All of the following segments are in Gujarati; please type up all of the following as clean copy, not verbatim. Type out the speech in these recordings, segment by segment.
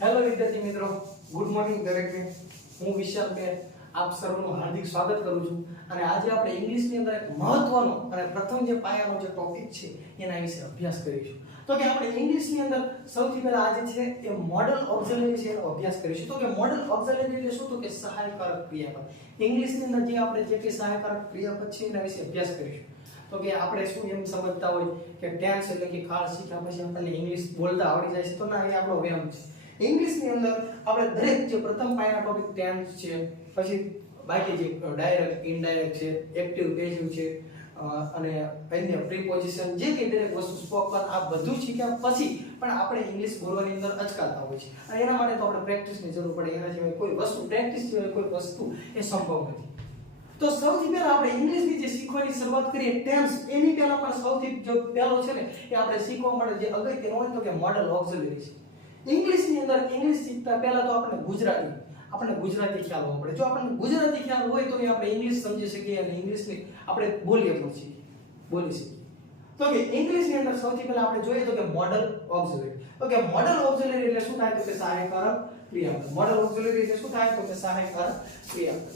હેલો વિદ્યાર્થી મિત્રો, ગુડ મોર્નિંગ દરેકને. હું વિશાલ કે આપ સર્વનું હાર્દિક સ્વાગત કરું છું. અને આજે આપણે ઇંગ્લિશની અંદર એક મહત્વનો અને પ્રથમ જે પાયાનો જે ટોપિક છે એના વિશે અભ્યાસ કરીશું. તો કે આપણે ઇંગ્લિશની અંદર સૌથી પહેલા આજે છે એ મોડલ ઓક્ઝિલરી છે એનો અભ્યાસ કરીશું. તો કે મોડલ ઓક્ઝિલરી એટલે શું? તો કે સહાયકારક ક્રિયાપદ. ઇંગ્લિશની અંદર જે આપણે જે કે સહાયકારક ક્રિયાપદ છે એના વિશે અભ્યાસ કરીશું. તો કે આપણે શું એમ સમજતા હોય કે ટેન્સ એટલે કે કાળ શીખ્યા પછી આપણને ઇંગ્લિશ બોલતા આવડી જાય છે, તો ના, એ આપણો વહેમ છે. ઇંગ્લિશની અંદર આપણે દરેક જે પ્રથમ પાયાના ટોપિક ટેન્સ છે, પછી બાકી જે ડાયરેક્ટ, ઇનડાયરેક્ટ છે, એક્ટિવ, પેસિવ છે, અને અન્ય પ્રીપોઝિશન, જે કે દરેક વસ્તુ સ્પોકન, આ બધું શીખ્યા પછી પણ આપણે ઇંગ્લિશ બોલવાની અંદર અચકાતા હોય છે. અને એના માટે તો આપણે પ્રેક્ટિસની જરૂર પડે. એના સિવાય કોઈ વસ્તુ, પ્રેક્ટિસ સિવાય કોઈ વસ્તુ એ સંભવ નથી. તો સૌથી પહેલા આપણે ઇંગ્લિશની જે શીખવાની શરૂઆત કરીએ ટેન્સ, એની પહેલા પણ સૌથી જો પહેલો છે ને એ આપણે શીખવા માટે જે અગત્યનો હોય તો કે મોડલ ઓક્ઝિલરી છે. ઇંગ્લિશની અંદર ઇંગ્લિશ શીખતા પહેલા તો આપણને ગુજરાતી ખ્યાલ હોવો પડે. જો આપણને ગુજરાતી ખ્યાલ હોય તો આપણે ઇંગ્લિશ સમજી શકીએ અને ઇંગ્લિશને આપણે બોલી શકીએ. તો કે ઇંગ્લિશની અંદર સૌથી પહેલા આપણે જોઈએ તો કે મોડલ ઓક્ઝિલરી. તો કે મોડલ ઓક્ઝિલરી એટલે શું થાય? તો કે સહાયકારક ક્રિયાપદ. મોડલ ઓક્ઝિલરી એટલે શું થાય? તો કે સહાયકારક ક્રિયાપદ.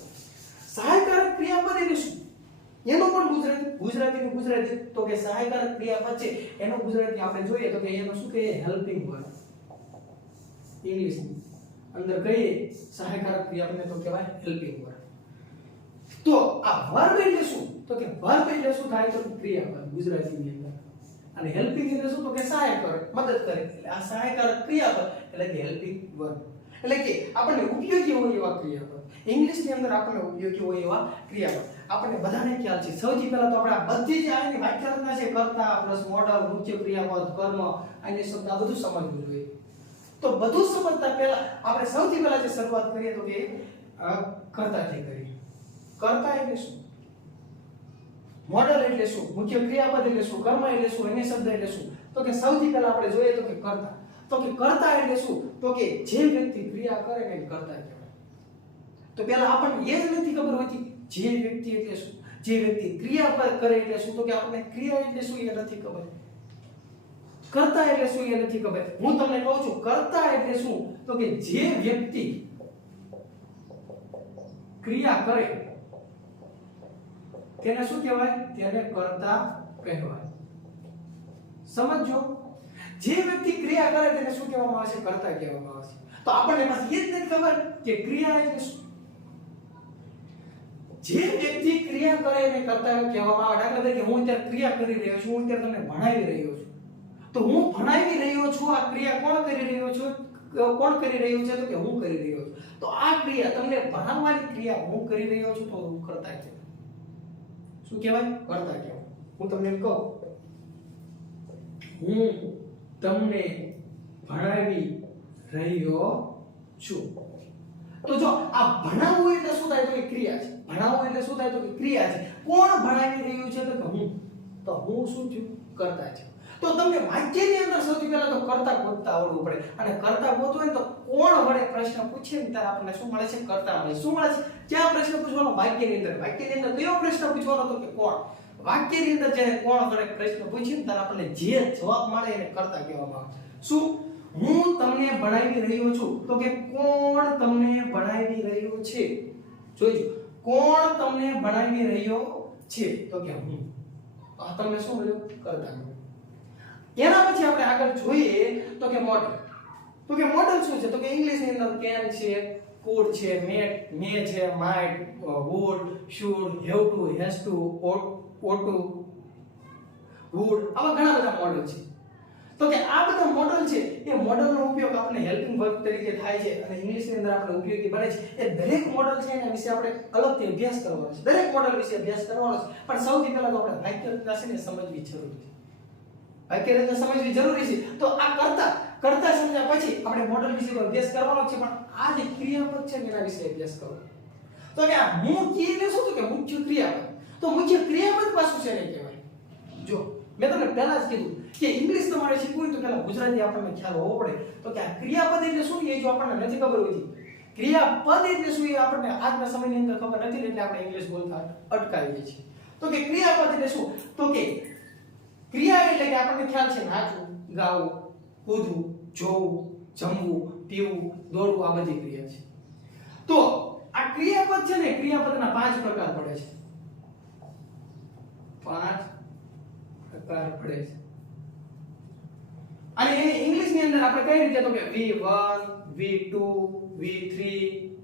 સહાયકારક ક્રિયાપદ એટલે શું? એનો પણ ગુજરાતી તો કે સહાયકારક ક્રિયાપદ છે એનો ગુજરાતી આપણે જોઈએ તો કે એનો શું કહીએ? Helping verb. ઇંગ્લિશની અંદર કહીએ સહાયકારક ક્રિયાપદને તો કહેવાય હેલ્પિંગ વર્બ. તો આ વર્બ એટલે શું? તો કે વર્બ એટલે શું થાય? તો ક્રિયાપદ ગુજરાતીની અંદર. અને હેલ્પિંગ એટલે શું? તો કે સહાય કરે, મદદ કરે. એટલે આ સહાયકારક ક્રિયાપદ એટલે કે હેલ્પિંગ વર્બ. એટલે કે આપણને ઉપયોગી હોય એવા ક્રિયાપદ. ઇંગ્લિશની અંદર આપણને ઉપયોગી હોય એવા ક્રિયાપદ આપણને બધાને ખ્યાલ છે. સૌથી પહેલા તો આપણે આ બધી જે આની વાક્ય રચના છે, કર્તા પ્લસ મોડલ, મુખ્ય ક્રિયાપદ, કર્મ, અન્ય શબ્દ, આ બધું સમજવું જોઈએ. તો બધું સમજતા પહેલા આપણે સૌથી પહેલા જે શરૂઆત કરીએ તો કે કર્તાથી કરીએ. કર્તા એટલે શું? મોડલ એટલે શું? મુખ્ય ક્રિયાપદ એટલે શું? કર્મ એટલે શું? અન્ય શબ્દ એટલે શું? તો કે સૌથી પહેલા આપણે જોઈએ તો કે કર્તા. તો કે કર્તા એટલે શું? તો કે જે વ્યક્તિ ક્રિયા કરે એને કર્તા કહેવાય. તો પહેલા આપણને એ જ નથી ખબર હોતી જે વ્યક્તિ એટલે શું, જે વ્યક્તિ ક્રિયા કરે એટલે શું. તો કે આપણને ક્રિયા એટલે શું એ નથી ખબર, કર્તા એટલે શું એ નથી ખબર. હું તમને કહું છું કર્તા એટલે શું? તો કે જે વ્યક્તિ ક્રિયા કરે તેને શું કહેવાય? તેને કર્તા કહેવાય. સમજો, જે વ્યક્તિ ક્રિયા કરે તેને શું કહેવામાં આવે છે? કર્તા કહેવામાં આવે છે. તો આપણને પાછી એ જ નથી ખબર કે ક્રિયા એટલે શું. જે વ્યક્તિ ક્રિયા કરે એને કર્તા કહેવામાં આવે. દાખલા તરીકે હું અત્યારે ક્રિયા કરી રહ્યો છું, હું અત્યારે તમને ભણાવી રહ્યો છું. તો હું ભણાવી રહ્યો છું, આ ક્રિયા કોણ કરી રહ્યો છું? કોણ કરી રહ્યું છે? તો કે હું કરી રહ્યો છું. તો આ ક્રિયા, તમને ભણાવવાની ક્રિયા હું કરી રહ્યો છું, તો હું કર્તા કહેવાય. શું કહેવાય? કર્તા કહેવાય. હું તમને કહું, હું તમને ભણાવી રહ્યો છું. તો જો આ ભણાવવું એટલે શું થાય? તો કે ક્રિયા છે. ભણાવવું એટલે શું થાય? તો કે ક્રિયા છે. કોણ ભણાવી રહ્યું છે? તો કે હું. તો હું શું છું? કર્તા છું. તો તમને વાક્યની અંદર સૌથી પહેલા તો કર્તા ગોતતા આવડવું પડે. અને કર્તા ગોતવું હોય તો કોણ વડે પ્રશ્ન પૂછે ને ત્યારે આપણને શું મળે છે? કર્તા મળે. શું મળે છે? ક્યાં પ્રશ્ન પૂછવાનો? વાક્યની અંદર. વાક્યની અંદર કયો પ્રશ્ન પૂછવાનો? તો કે કોણ. વાક્યની અંદર જ્યારે કોણ વડે પ્રશ્ન પૂછે ને ત્યારે આપણને જે જવાબ મળે એને કર્તા કહેવામાં આવે. શું? હું તમને ભણાવી રહ્યો છું. તો કે કોણ તમને ભણાવી રહ્યો છે? જોઈજો, કોણ તમને ભણાવી રહ્યો છે? તો કે હું. આ તમને શું મળ્યું? કર્તા મળ્યું. એના પછી આપણે આગળ જોઈએ તો કે મોડલ. તો કે મોડલ શું છે? તો કે ઇંગ્લિશની અંદર કેન છે, could છે, may છે, might, would, should, have to, has to, ought to, would, આવા ઘણા બધા મોડલ છે. તો કે આ બધા મોડલ છે એ મોડલનો ઉપયોગ આપણે હેલ્પિંગ વર્બ તરીકે થાય છે અને ઇંગ્લિશની અંદર આપણે ઉપયોગી બને છે. એ દરેક મોડલ છે એના વિશે આપણે અલગથી અભ્યાસ કરવાનો છે. દરેક મોડલ વિશે અભ્યાસ કરવાનો છે. પણ સૌથી પહેલા તો આપણે વાક્ય રચના છે ને સમજવી જરૂરી છે. વાક્ય રચના સમજવી જરૂરી છે. તો આ કર્તા સમજ્યા પછી આપણે મોડલ વિશે અભ્યાસ કરવાનો છે. પણ આ જે ક્રિયાપદ છે એના વિશે અભ્યાસ કરવો. તો કે આ મુખ્ય એટલે શું? તો કે મુખ્ય ક્રિયાપદ. તો મુખ્ય ક્રિયાપદ પાછું છે ને કહેવાય. જો મેં તમને પહેલા જ કીધું કે ઇંગ્લિશ તમારે શીખવું તો પહેલા ગુજરાતી આપણને ખ્યાલ હોવો પડે. તો કે આ ક્રિયાપદ એટલે શું એ જો આપણને નથી ખબર હોય, ક્રિયાપદ એટલે શું એ આપણને આજના સમયની અંદર ખબર નથી, એટલે આપણે ઇંગ્લિશ બોલતા અટકાવીએ છીએ. તો કે ક્રિયાપદ એટલે શું? તો કે ક્રિયા એટલે કે આપણને ખ્યાલ છે નાચવું, ગાવું, કૂદવું, જોવું, જમવું, પીવું, દોડવું આ બધી ક્રિયા છે. તો આ ક્રિયાપદ છે ને ક્રિયાપદના 5 પ્રકાર પડે છે. 5 પ્રકાર પડે છે. અને એને ઇંગ્લિશ ની અંદર આપણે કઈ રીતે તો કે V1, V2, V3,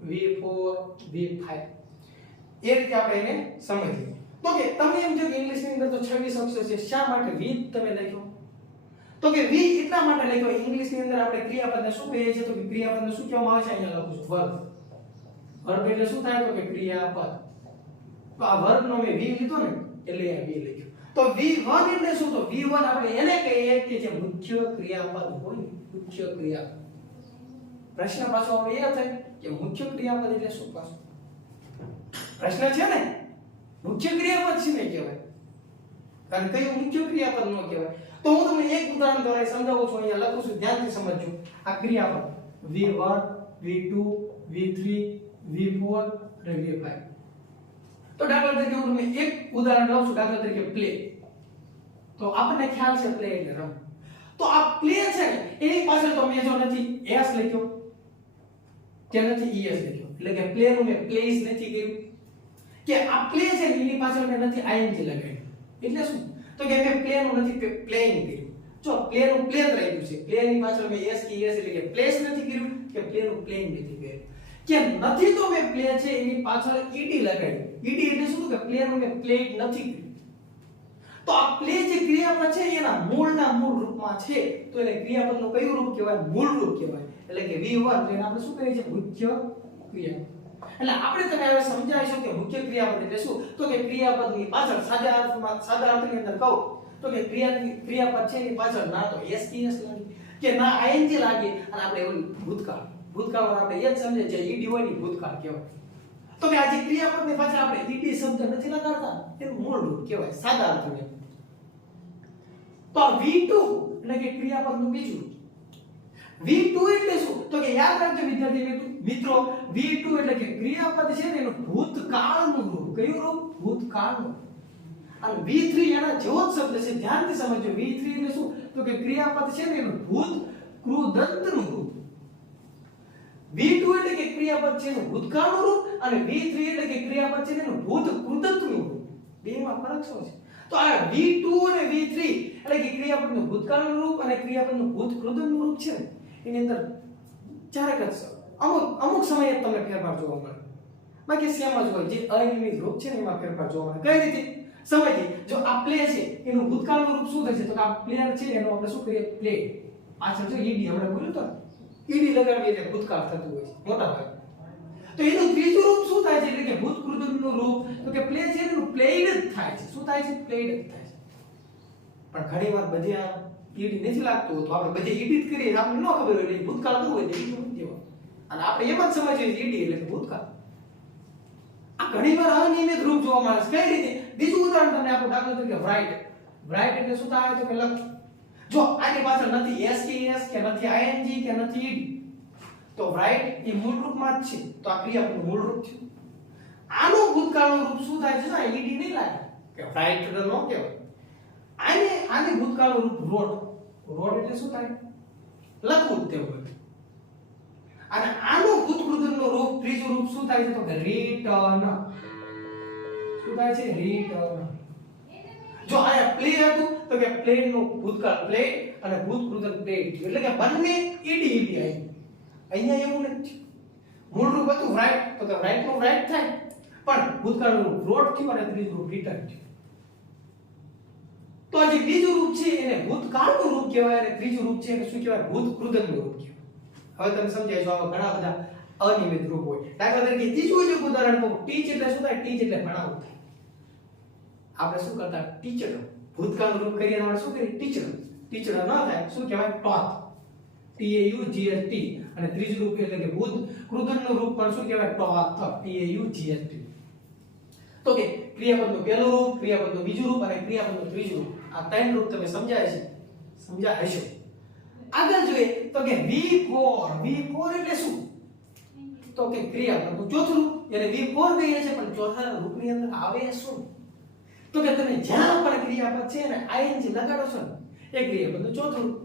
V4, V5 એ રીતે આપણે એને સમજીએ. તો કે તમે એમ જો કે ઇંગ્લિશ ની અંદર તો 26 અક્ષર છે, શા માટે V તમે લખ્યો? તો કે V એટલા માટે લખ્યો, ઇંગ્લિશ ની અંદર આપણે ક્રિયાપદને શું કહીએ છીએ તો કે ક્રિયાપદને શું કહેવામાં આવે છે? અહીંયા લખું છું વર્બ. વર્બ એટલે શું થાય તો કે ક્રિયાપદ. તો આ વર્બ નો મેં V લીધો ને એટલે આ V લખ્યો. તો V1 એટલે શું? તો V1 આપણે એને કહીએ કે જે મુખ્ય ક્રિયાપદ હોય ને, મુખ્ય ક્રિયાપદ. પ્રશ્ન પાછો હવે એ થાય કે મુખ્ય ક્રિયાપદ એટલે શું? પાછું પ્રશ્ન છે ને, મુખ્ય ક્રિયાપદ છે ને કહેવાય, કારણ કયું મુખ્ય ક્રિયાપદ નો કહેવાય. તો હું તમને એક ઉદાહરણ દ્વારા સમજાવું છું, અહીંયા લખું છું, ધ્યાનથી સમજજો. આ ક્રિયાપદ V1, V2, V3, V4 અને V5. તો દાખલા તરીકે હું તમને એક ઉદાહરણ લઉં છું, દાખલા તરીકે પ્લે. તો આપણને ખ્યાલ છે પ્લે એટલે રમ. તો આ પ્લે છે ને એની પાછળ તો મેં જો નથી s લખ્યો કે નથી es લખ્યો, એટલે કે પ્લે નું મેં પ્લેસ નથી કર્યું, કે આ પ્લે છે ને એની પાછળ મેં નથી ing લગાવ્યું. એટલે શું? તો કે મેં પ્લે નું નથી પ્લેઇંગ કર્યું. જો પ્લે નું પ્લે રાખ્યું છે, પ્લે ની પાછળ મેં s કે es એટલે કે પ્લેસ નથી કર્યું કે પ્લે નું પ્લેઇંગ નથી કર્યું. કે નથી તો મેં પ્લે છે એની પાછળ ed લગાવ્યું. ed એટલે શું? કે પ્લે નું મેં પ્લેડ નથી કર્યું. તો આ પ્લે જે ક્રિયાપદ છે એના મૂળના મૂળ રૂપમાં છે, તો એને ક્રિયાપદનું કયું રૂપ કહેવાય? મૂળ રૂપ કહેવાય. એટલે કે V1 જેને આપણે શું કહીએ છીએ? મુખ્ય ક્રિયાપદ. એટલે આપણે તમે હવે સમજાવીશું કે મુખ્ય ક્રિયાપદ એટલે શું? તો કે ક્રિયાપદની પાછળ સાદા અર્થની અંદર કહું તો કે ક્રિયાપદ છે એની પાછળ ના તો s કે s લાગે કે ના ing લાગે, અને આપણે એવું ભૂતકાળમાં આપણે એ જ સમજે જે ed હોય ને ભૂતકાળ કહેવાય. તો કે આ જે ક્રિયાપદની પાછળ આપણે ed શબ્દ નથી લગાડતા, એનું મૂળ રૂપ કહેવાય સાદા અર્થમાં. તો આ V2 એટલે કે ક્રિયાપદનું બીજું રૂપ. V2 એટલે શું? તો કે યાદ રાખજો વિદ્યાર્થી મિત્રો, V2 એટલે કે ક્રિયાપદ છે ને એનું ભૂતકાળનું રૂપ. કયું રૂપ? ભૂતકાળનું. અને V3 એના જેવો જ શબ્દ છે, ધ્યાનથી સમજજો. V3 એટલે શું? તો કે ક્રિયાપદ છે ને એનું ભૂત કૃદંતનું રૂપ. V2 એટલે કે ક્રિયાપદ છે એનું ભૂતકાળનું રૂપ, અને V3 એટલે કે ક્રિયાપદ છે એનું ભૂત કૃદંતનું રૂપ. બેમાં ફરક શું છે? તો આ V2 અને V3 એટલે કે ક્રિયાપદનું ભૂતકાળનું રૂપ અને ક્રિયાપદનું ભૂત કૃદંતનું રૂપ છે ને એની અંદર ચારેક જ અમુક સમયે તમને ફેરફાર જોવા મળે, બાકી સેમ જ હોય. જે અનિયમિત રૂપ છે ને એમાં ફેરફાર જોવા મળે. કઈ રીતે સમજીએ? જો આ પ્લે છે એનું ભૂતકાળનું રૂપ શું થશે? તો કે આ પ્લેયર છે એનો આપણે શું કરીએ? પ્લે. પાછળ જો ed આપણે બોલ્યું તો ed લગાવીએ એટલે ભૂતકાળ થતું હોય છે મોટા ભાગે. તો એનું ત્રીજું રૂપ શું થાય છે? એટલે કે ભૂત કૃદંતનું રૂપ. તો કે પ્લે છે એનું પ્લેઇડ જ થાય છે. શું થાય છે? પ્લેઇડ જ થાય છે. પણ ઘણીવાર બધી આ ed નથી લાગતું તો આપણે બધી એડિટ કરીએ, આપણને ન ખબર હોય એટલે ભૂતકાળ કરવું હોય એટલે ed દેવો, અને આપણે એમ જ સમજીએ ed એટલે કે ભૂતકાળ. આ ઘણીવાર અનિયમિત રૂપ જોવા મળે છે. કઈ રીતે? બીજું ઉદાહરણ તમને આપું, દાખલા તરીકે write. write એટલે શું થાય? તો કે લખ. જો આની પાછળ નથી s કે s કે નથી ing કે નથી ed, તો write એ મૂળ રૂપમાં જ છે, તો આ ક્રિયાપદનું મૂળ રૂપ છે. આનું ભૂતકાળનું રૂપ શું થાય છે? ed નહીં લાગે કે write તો ન કહેવાય. આને ભૂતકાળનું રૂપ wrote. wrote એટલે શું થાય? લખવું તેવું. અને આનું ભૂતકૃદંતનું રૂપ ત્રીજું રૂપ શું થાય છે? તો કે return. શું થાય છે? return. જો આયા પ્લે હતું તો કે પ્લેડ નું ભૂતકાળ પ્લેડ અને ભૂતકૃદંત પ્લેડ, એટલે કે બંને ed આવી. અહીંયા એવું નથી. મૂળ રૂપ હતું write, તો કે write નું write થાય, પણ ભૂતકાળનું રૂપ wrote થયું અને ત્રીજું રૂપ return થયું. તો આ જે બીજું રૂપ છે એને ભૂતકાળનું રૂપ કહેવાય, અને ત્રીજું રૂપ છે એને શું કહેવાય? ભૂતકૃદંતનું રૂપ કહેવાય. હવે તમે સમજાય છો આવા ઘણા બધા અનિયમિત રૂપ હોય. દાખલા તરીકે ત્રીજું જ ઉદાહરણ કહું, ટીચ એટલે શું થાય? ટીચ એટલે ભણાવવું થાય. આપણે શું કરતા? ટીચર. ભૂતકાળનું રૂપ કરીએ તો આપણે શું કરીએ? ટીચર. ટીચર ન થાય શું કહેવાય? ટોટ. TAUGHT. અને ત્રીજું રૂપ એટલે કે ભૂતકૃદંતનું રૂપ પણ શું કહેવાય? ટોટ. TAUGHT. તો કે ક્રિયાપદનું પહેલું રૂપ, ક્રિયાપદનું બીજું રૂપ અને ક્રિયાપદનું ત્રીજું રૂપ, આ ત્રણ રૂપ તમે સમજાય છે? સમજાય હશે. આગળ જોઈએ તો કે V4. V4 એટલે શું? તો કે ક્રિયાપદનું ચોથું રૂપ, એટલે V4 કહીએ છે, પણ ચોથા રૂપની અંદર આવે શું? તો કે તમે જ્યાં પણ ક્રિયાપદ છે ને ing લગાડો છો ને એ ક્રિયાપદનું ચોથું રૂપ.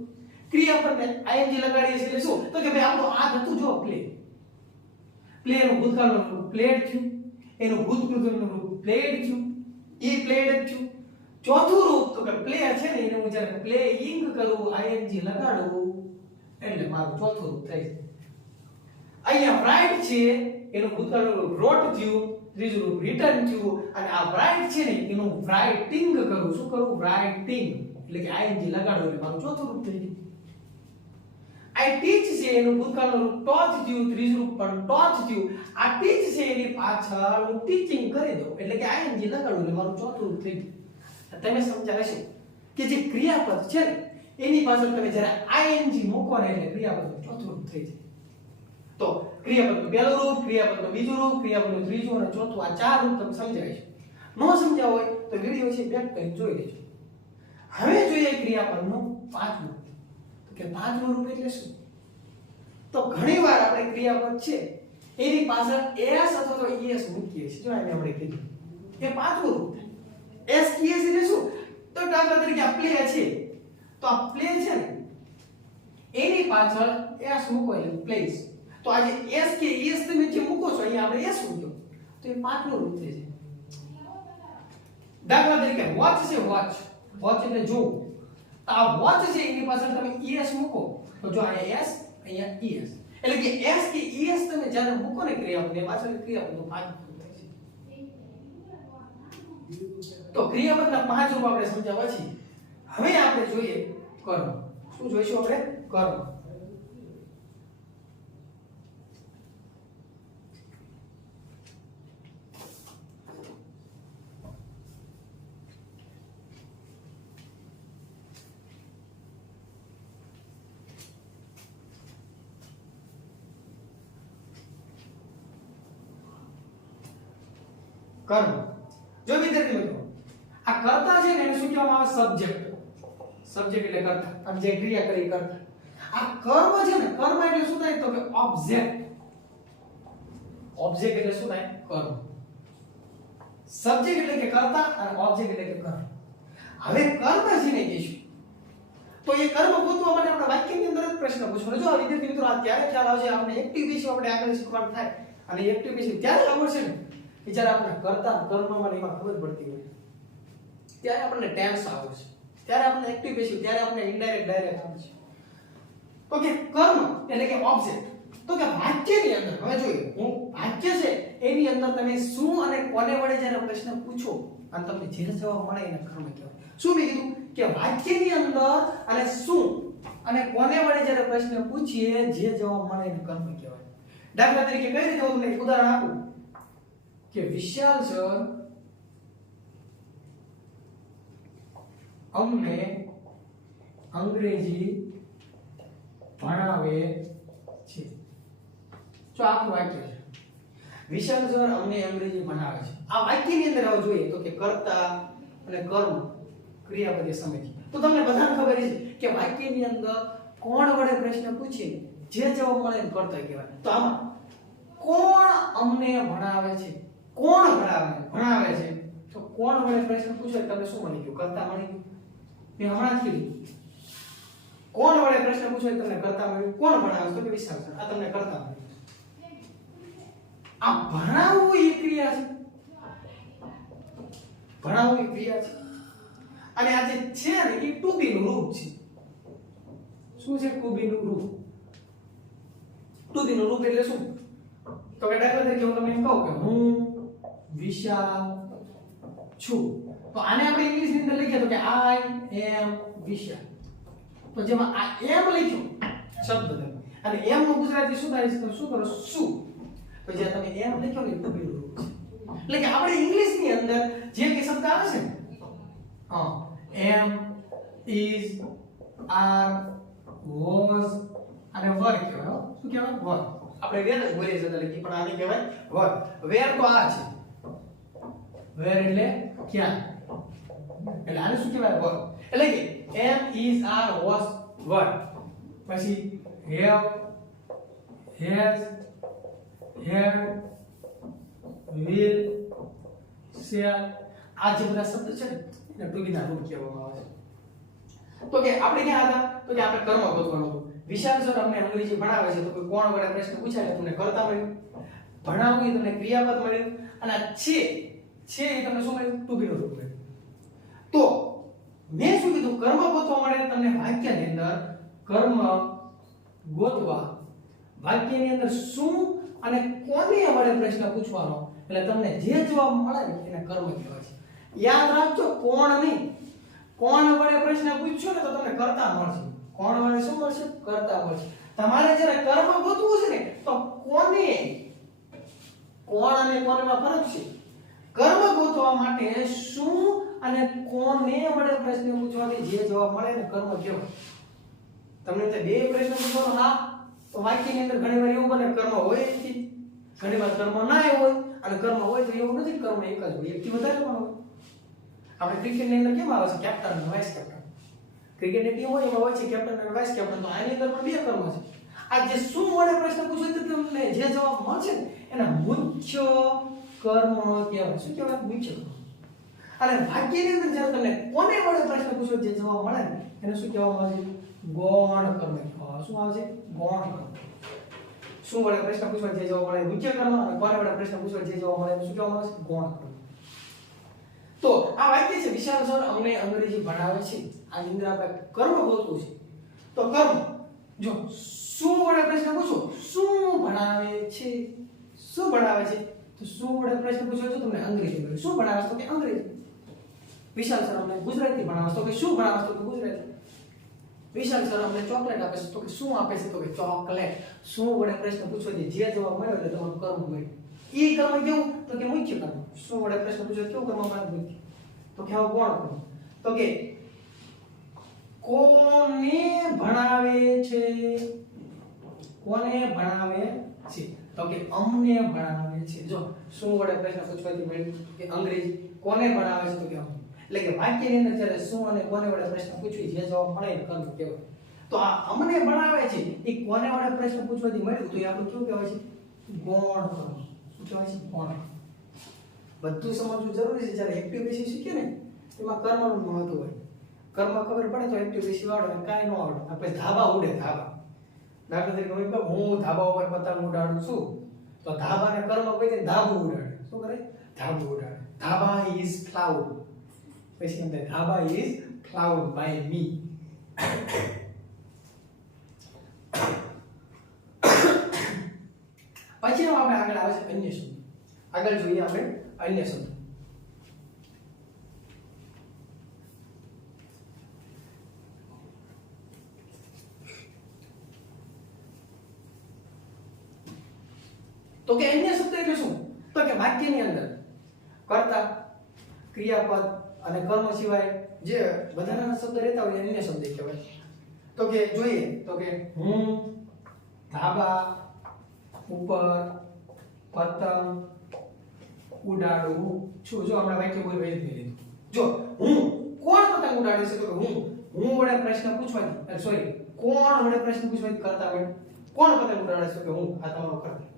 ક્રિયાપદને ing લગાડીએ છીએ એટલે શું તો કે ભાઈ આપણો આ હતું જો પ્લે નું ભૂતકાળનું રૂપ પ્લેડ થયું એનું ભૂતકૃતનું રૂપ પ્લેડ થયું ઈ પ્લેડ જ થયું ચોથું રૂપ તો કે પ્લે છે ને એને હું જ્યારે પ્લેઇંગ કરું ing લગાડું એટલે મારું ચોથું રૂપ થાય છે અહીંયા રાઈટ છે એનું ભૂતકાળનું રૂપ રોટ થયું ત્રીજું રૂપ રિટર્ન થયું અને આ રાઈટ છે ને એનું રાઇટિંગ કરું શું કરું રાઇટિંગ એટલે કે ing લગાડો એટલે મારું ચોથું રૂપ થઈ ગયું આઈ ટીચ છે એનું ભૂતકાળનું રૂપ ટોચ થયું ત્રીજું રૂપ પણ ટોચ થયું આ ટીચ છે એની પાછળ હું ટીચિંગ કરી દઉં એટલે કે ing લગાડું એટલે મારું ચોથું રૂપ થઈ ગયું તમે સમજાવે છે કે જે ક્રિયાપદ છે ને એની પાછળ તમે જ્યારે ing મૂકો ને એટલે ક્રિયાપદનું ચોથું રૂપ થઈ જાય તો ક્રિયાપદનું પહેલું રૂપ ક્રિયાપદનું બીજું રૂપ ક્રિયાપદનું ત્રીજું અને ચોથું આ ચાર રૂપ તમે સમજાય છે ન સમજાવ હોય તો વિડિયો છે બેક કરીને જોઈ લેજો હવે જોઈએ ક્રિયાપદનું પાંચમું તો કે પાંચમું રૂપ એટલે શું તો ઘણીવાર આપણે ક્રિયાપદ છે એની પાછળ s અથવા તો es મૂકીએ છીએ જો અહીં આપણે કીધું એ પાંચમું રૂપ s es એટલે શું તો દાખલા તરીકે આ પ્લે છે તો આ પ્લે છે ને એની પાછળ s મૂકો એટલે પ્લેસ તો આજે s કે es તમે જે મૂકો છો અહીંયા આપણે s મૂક્યો તો એ પાંચમું રૂપ થઈ જાય દાખલા તરીકે વોચ છે વોચ એટલે જોવું આ વોચ છે એની પાછળ તમે es મૂકો તો જો અહીંયા s અહીંયા es એટલે કે s કે es તમે જ્યારે મૂકો ને ક્રિયાપદ એ પાછળ ક્રિયાપદનું પાંચમું રૂપ થાય છે તો ક્રિયાપદના પાંચ રૂપ આપણે સમજાવ્યા છે હવે આપણે જોઈએ કર્મ શું જોઈશું આપણે કર્મ કર્મ જો વિદ્યાર્થી મિત્રો આ કર્તા છે ને એને શું કહેવામાં આવે સબ્જેક્ટ એટલે કર્તા અને જે ક્રિયા કરી કર્તા આ કર્મ છે ને કર્મ એટલે શું થાય તો કે ઓબ્જેક્ટ એટલે શું થાય કર્મ સબ્જેક્ટ એટલે કે કર્તા અને ઓબ્જેક્ટ એટલે કે કર્મ હવે કર્મ છે ને કહીશું તો એ કર્મ ગોતવા માટે આપણે વાક્યની અંદર જ પ્રશ્ન પૂછવાનો જો વિદ્યાર્થી મિત્રો આ ત્યારે ખ્યાલ આવશે આપણે એક્ટિવ પેસિવ આપણે આગળ શીખવાનું થાય અને એક્ટિવ પેસિવ ત્યારે ખબર છે ને કે જ્યારે આપણે કર્તા કર્મમાં એમાં ખબર પડતી હોય ત્યારે આપણને ટેન્સ આવે છે ત્યારે આપણને એક્ટિવ પેસિવ ત્યારે આપણને ઇનડાયરેક્ટ ડાયરેક્ટ આવે છે તો કે કર્મ એટલે કે ઓબ્જેક્ટ તો કે વાક્યની અંદર હવે જોઈએ હું વાક્ય છે એની અંદર તમે શું અને કોને વડે જ્યારે પ્રશ્ન પૂછો અને તમને જે જવાબ મળે એને કર્મ કહેવાય શું મેં કીધું કે વાક્યની અંદર અને શું અને કોને વડે જ્યારે પ્રશ્ન પૂછીએ જે જવાબ મળે એને કર્મ કહેવાય દાખલા તરીકે કઈ રીતે હું તમને એક ઉદાહરણ આપું કે વિશાલ સર અમને અંગ્રેજી ભણાવે છે જો આખું વાક્ય છે વિશાલ સર અમને અંગ્રેજી ભણાવે છે આ વાક્યની અંદર આવો જોઈએ તો કે કર્તા અને કર્મ ક્રિયાપદ સમજી તો તમને બધાને ખબર છે કે વાક્યની અંદર કોણ વડે પ્રશ્ન પૂછીએ જે જવાબ મળે એને કર્તા કહેવાય તો આમાં કોણ અમને ભણાવે છે કોણ ભણાવે છે તો કોણ વડે પ્રશ્ન પૂછો તમને શું મળી ગયું કર્તા મળી ગયું મેં હમણાં જ કીધું કોણ વડે પ્રશ્ન પૂછો તમને કર્તા મળ્યું કોણ ભણાવે તો કે વિશાલ સર આ તમને કર્તા મળ્યું આ ભણાવવું એ ક્રિયા છે ભણાવવું એ ક્રિયા છે અને આ જે છે ને એ ટુ બી નું રૂપ છે શું છે ટુ બી નું રૂપ ટુ બી નું રૂપ એટલે શું તો કે દાખલા તરીકે હું તમને એમ કહું કે હું વિશાલ છું તો આને આપણે ઇંગ્લિશ ની અંદર લખીએ તો કે આઈ એમ વિશાલ તો જેમાં આ એમ લખ્યું શબ્દ અને એમ નું ગુજરાતી શું થાય છે શું કરો શું તો જે તમે એમ લખ્યો ને ટુ બી નું રૂપ છે એટલે કે આપણે ઇંગ્લિશ ની અંદર જે કે શબ્દ આવે છે હા એમ ઇઝ આર વોઝ અને વર કહેવાય શું કહેવાય વર આપણે વેર જ બોલીએ છીએ એટલે પણ આને કહેવાય વર વેર તો આ છે વેર એટલે ક્યાં એટલે આને શું કહેવાય વર એટલે કે am is are was were પછી have has had will shall આ જે બધા શબ્દ છે ને એને ટુ બી ના રૂપ કહેવામાં આવે છે તો કે આપણે ક્યાં હતા? તો કે આપણે કર્મ ગોતવાનું હતું. વિશાલ સર અમને અંગ્રેજી ભણાવે છે તો કોઈ કોણ વડે પ્રશ્ન પૂછાય તમને કરતા મળ્યું, ભણાવવું તમને ક્રિયાપદ મળ્યું, અને આ છે એ તમને શું મળ્યું? ટુ બી નું રૂપ મળ્યું. તો મેં શું કીધું? કર્મ ગોતવા માટે તમને વાક્યની અંદર કર્મ ગોતવા, વાક્યની અંદર શું અને કોને વડે પ્રશ્ન પૂછવાનો, એટલે તમને જે જવાબ મળે ને એને કર્મ કહેવાય છે. યાદ રાખજો, કોણ નહીં. કોણ વડે પ્રશ્ન પૂછ્યો ને તો તમને કર્તા મળશે. કોણ વડે શું મળશે? કર્તા મળશે. તમારે જ્યારે કર્મ ગોતવું છે ને તો કોને, કોણ અને કોનેમાં ફરક છે. કર્મ ગોતવા માટે શું અને કોને વડે પ્રશ્ન પૂછવાથી જે જવાબ મળે ને કર્મ કહેવાય. તમને તે બે પ્રશ્ન પૂછવાનો હા તો વાક્યની અંદર ઘણીવાર એવું બને કર્મ હોય નથી, ઘણીવાર કર્મ ના હોય, અને કર્મ હોય તો એવું નથી કર્મ એક જ હોય, એકથી વધારે પણ હોય. આપણે ક્રિકેટની અંદર કેમ આવે છે? કેપ્ટન અને વાઇસ કેપ્ટન. ક્રિકેટની ટીમ હોય એમાં હોય છે કેપ્ટન અને વાઇસ કેપ્ટન. તો આની અંદર પણ બે કર્મ છે. આ જે શું વડે પ્રશ્ન પૂછ્યો તો તમને જે જવાબ મળશે ને એના મુખ્ય કર્મ કહેવાય. શું કહેવાય? મુખ્ય કર્મ. અને વાક્યની અંદર જ્યારે તમને કોને વડે પ્રશ્ન પૂછ્યો જે જવાબ મળે ને એને શું કહેવામાં આવે છે? ગૌણ કર્મ કહેવાય. શું આવે છે? ગૌણ કર્મ. શું વડે પ્રશ્ન પૂછવા જે જવાબ મળે મુખ્ય કર્મ, અને કોને વડે પ્રશ્ન પૂછવા જે જવાબ મળે શું કહેવામાં આવે છે? ગૌણ કર્મ. તો આ વાક્ય છે વિશાલ સર અમને અંગ્રેજી ભણાવે છે. આ અંદર આપણે કર્મ ગોતવું છે. તો કર્મ જો શું વડે પ્રશ્ન પૂછો, શું ભણાવે છે? શું ભણાવે છે? તો શું વડે પ્રશ્ન પૂછ્યો તો તમને અંગ્રેજી મળે. શું ભણાવે છે? તો કે અંગ્રેજી. વિશાલ સર અમને ગુજરાતી ભણાવે છે. તો કે શું ભણાવે છે? તો કે ગુજરાતી. વિશાલ સર અમને ચોકલેટ આપે છે. તો કે શું આપે છે? તો કે ચોકલેટ. શું વડે પ્રશ્ન પૂછ્યો જે જવાબ મળ્યો એટલે તમારું કર્મ મળ્યું. એ કર્મ કેવું? તો કે મુખ્ય કર્મ. શું વડે પ્રશ્ન પૂછ્યો કેવું કર્મ મળે? મુખ્ય. તો કે આવો કોણ કર્મ? તો કે કોને ભણાવે છે? કોને ભણાવે છે? તો કે અમને ભણાવે છે. જો શું વડે પ્રશ્ન પૂછવાથી મળ્યું કે અંગ્રેજી. કોને ભણાવે છે? તો કે અમને. એટલે કે વાક્યની અંદર જ્યારે શું અને કોને વડે પ્રશ્ન પૂછવી જે જવાબ મળે એ કર્મ કહેવાય. તો આ અમને ભણાવે છે એ કોને વડે પ્રશ્ન પૂછવાથી મળ્યું તો એ આપણું કેવું કહેવાય છે? ગૌણ કર્મ. શું કહેવાય છે? ગૌણ. બધું સમજવું જરૂરી છે. જ્યારે એક્ટિવ પેશિવ શીખીએ ને એમાં કર્મનું મહત્વ હોય. કર્મ ખબર પડે તો એક્ટિવ પેશિવ આવડે, કાંઈ ન આવડે. આપણે ધાબા ઉડે, ધાબા. દાખલા તરીકે હું ધાબા ઉપર પતંગ ઉડાડું છું તો ધાબાને કર્મ કહી દે ધાબું ઉડાડે. શું કરે? ધાબું ઉડાડે. ધાબા ઇઝ ક્લાઉડ. પછી એમ થાય ધાબા ઇઝ ક્લાઉડ બાય મી. પછી આપણે આગળ આવે છે અન્ય શબ્દ. આગળ જોઈએ આપણે અન્ય શબ્દ. તો કે અન્ય શબ્દ એટલે શું? તો કે વાક્યની અંદર કર્તા, ક્રિયાપદ અને કર્મ સિવાય જે વધારાના શબ્દ રહેતા હોય અન્ય શબ્દ કહેવાય. તો કે જોઈએ તો કે હું ધાબા ઉપર પતંગ ઉડાડું છું. જો આપણે વાક્ય બોલ રહી લીધું. જો હું કોણ પતંગ ઉડાડે છે? તો કે હું વડે પ્રશ્ન પૂછવાથી સોરી કોણ વડે પ્રશ્ન પૂછવાથી કરતા હોય. કોણ પતંગ ઉડાડે છે? કે હું. આ તમારો કરતા.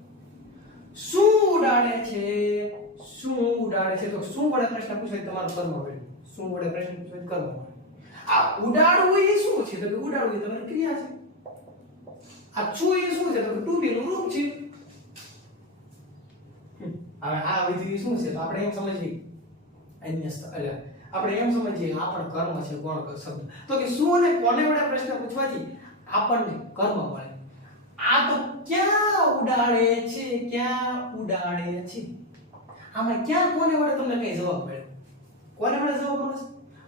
શું ઉડાડે છે? શું ઉડાડે છે? તો શું વડે પ્રશ્ન પૂછવાથી તમારું કર્મ હોય. શું વડે પ્રશ્ન પૂછવાથી કર્મ હોય. આ ઉડાડવું એ શું છે? તો કે ઉડાડવું એ તમારી ક્રિયા છે. આ છું એ શું છે? તો કે ટુ બી નું રૂપ છે. હવે આ વિધિ શું છે? તો આપણે એમ સમજીએ અન્ય એટલે આપણે એમ સમજીએ આ પણ કર્મ છે. કોણ શબ્દ. તો કે શું અને કોને વડે પ્રશ્ન પૂછવાથી આપણને કર્મ મળે. આ તો ક્યાં ઉડાડે છે? ક્યાં ઉડાડે છે? આમાં ક્યાં કોને વડે તમને કઈ જવાબ મળે? કોને વડે જવાબ મળે?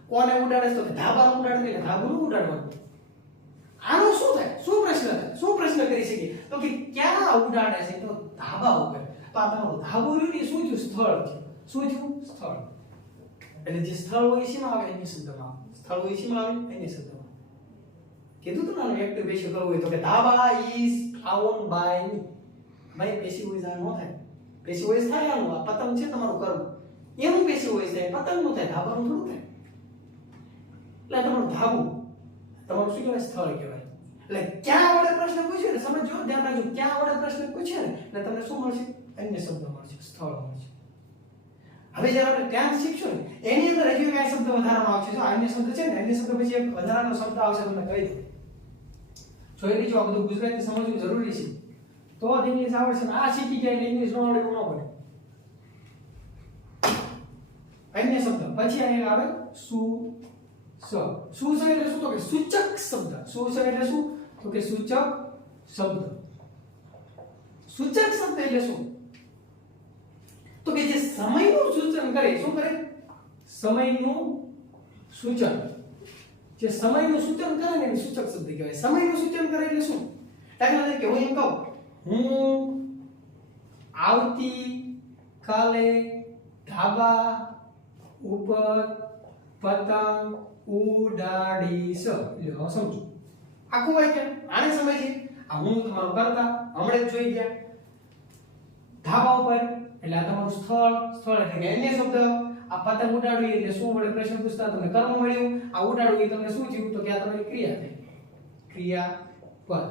કોને ઉડાડે તો કે ધાબા ઉડાડે એટલે ધાબું ઉડાડવાનું. આનો શું થાય? શું પ્રશ્ન થાય? શું પ્રશ્ન કરી શકીએ? તો કે ક્યાં ઉડાડે છે? તો ધાબા ઉપર. તો આ તમારું ધાબું રહ્યું ને શું થયું? સ્થળ છે. શું થયું? સ્થળ. એટલે જે સ્થળ હોય શેમાં આવે? અન્ય શબ્દમાં. સ્થળ હોય શેમાં આવે? અન્ય શબ્દમાં. કીધું તો ને એક્ટિવ પેશિવ કરવું હોય તો કે ધાબા ઇઝ ઓન્ડ બાય મી. ભાઈ પેશિવ વોઇસ આ ન થાય. પેશિવ વોઇસ થાય આનું. આ પતંગ છે તમારું કર્મ. એનું પેશિવ વોઇસ થાય. પતંગ નું થાય. ધાબાનું થોડું થાય. એટલે તમારું ધાબું તમારું શું કહેવાય? સ્થળ કહેવાય. એટલે ક્યાં વડે પ્રશ્ન પૂછ્યો ને સમજો, ધ્યાન રાખજો. ક્યાં વડે પ્રશ્ન પૂછે ને એટલે તમને શું મળશે? અન્ય શબ્દ મળશે. સ્થળ મળશે. હવે જ્યારે આપણે ટેન્સ શીખશું ને એની અંદર હજી કઈ શબ્દ વધારાનો આવશે. જો અન્ય શબ્દ છે ને અન્ય શબ્દ પછી એક વધારાનો શબ્દ આવશે તમને કહી દઉં. જોઈ લીજો, આ બધું ગુજરાતી સમજવું જરૂરી છે તો જ ઇંગ્લિશ આવડશે ને આ શીખી ગયા એટલે ઇંગ્લિશ ન આવડે એવું ન બને. અન્ય શબ્દ પછી અહીંયા આવે સુ સ. સુ સ એટલે શું? તો કે સૂચક શબ્દ. સુ સ એટલે શું? તો કે સૂચક શબ્દ. સૂચક શબ્દ એટલે શું? તો કે જે સમયનું સૂચન કરે. શું કરે? સમયનું સૂચન. જે સમયનું સૂચન કરે ને એને સૂચક શબ્દ કહેવાય. સમયનું સૂચન કરે એટલે શું? દાખલા તરીકે હું એમ કહું, હું આવતી કાલે ધાબા ઉપર પતંગ ઉડાડીશ. એટલે હું સમજુ આખું વાક્ય આને સમજે. આ હું તમારો કરતા હમણે જ જોઈ ગયા. ધાબા ઉપર એટલે આ તમારું સ્થળ. સ્થળ એટલે કે અન્ય શબ્દ. આ પતંગ ઉડાડવી એટલે શું વડે પ્રશ્ન પૂછતા તમને કર્મ મળ્યું. આ ઉડાડવું તમને શું થયું? તો કે આ તમારી ક્રિયા થઈ. ક્રિયાપદ.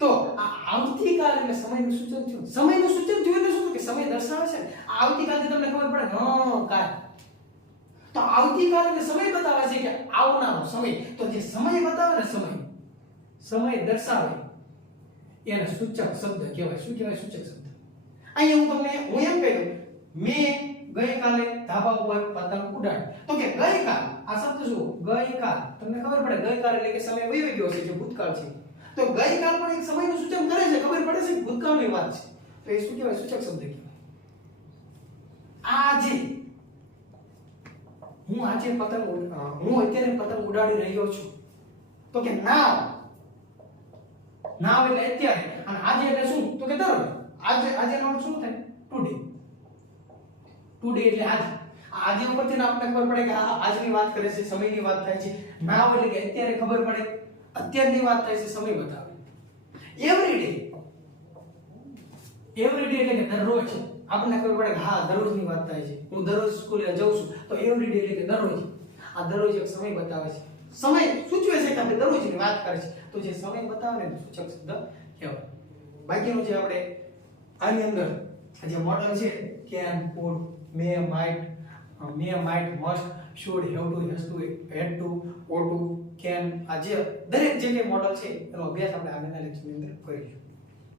તો આ આવતીકાલ એટલે સમયનું સૂચન થયું. સમયનું સૂચન થયું એટલે શું? કે સમય દર્શાવે છે. આ આવતીકાલથી તમને ખબર પડે હા કાલ. તો આવતીકાલ એટલે સમય બતાવે છે કે આવનારો સમય. તો જે સમય બતાવે ને સમય દર્શાવે એને સૂચક શબ્દ કહેવાય. શું કહેવાય? સૂચક શબ્દ. અહીંયા હું એમ કહી દઉં, મેં ગઈકાલે ધાબા ઉપર પતંગ ઉડાડી. તો કે ગઈકાલ આ શબ્દ શું? ગઈકાલ. તમને ખબર પડે ગઈકાલ એટલે કે સમય વહી ગયો છે, જે ભૂતકાળ છે. તો ગઈકાલ પણ એક સમયનું સૂચન કરે છે. ખબર પડે છે કે ભૂતકાળની વાત છે. તો એ શું કહેવાય? સૂચક શબ્દ કહેવાય. આજે હું અત્યારે પતંગ ઉડાડી રહ્યો છું. તો કે નાવ એટલે અત્યારે. અને આજે એટલે શું? તો કે દરરોજ. આજે નો શું થાય? ટુડે એટલે આજે. આજે ઉપરથી આપણને ખબર પડે કે આજની વાત કરે છે, સમયની વાત થાય છે. નાવ એટલે કે અત્યારે ખબર પડે અત્યારની વાત થાય છે, સમય બતાવે. એવરીડે એટલે કે દરરોજ. આપણને ખબર પડે કે હા દરરોજની વાત થાય છે, હું દરરોજ સ્કૂલે જઉં છું. તો એવરીડે એટલે કે દરરોજ. આ દરરોજ એક સમય બતાવે છે. સમય સૂચવે છે કે આપણે દરરોજની વાત કરે છે. તો જે સમય બતાવે ને સૂચક શબ્દ કહેવાય. બાકીનું જે આપણે આની અંદર જે મોડલ છે can, could, may, might, must, should, have to, has to, had to, ought to, can, આ જે દરેક જે મોડલ છે એનો અભ્યાસ આપણે આગળના લેક્ચરની અંદર કરીશું.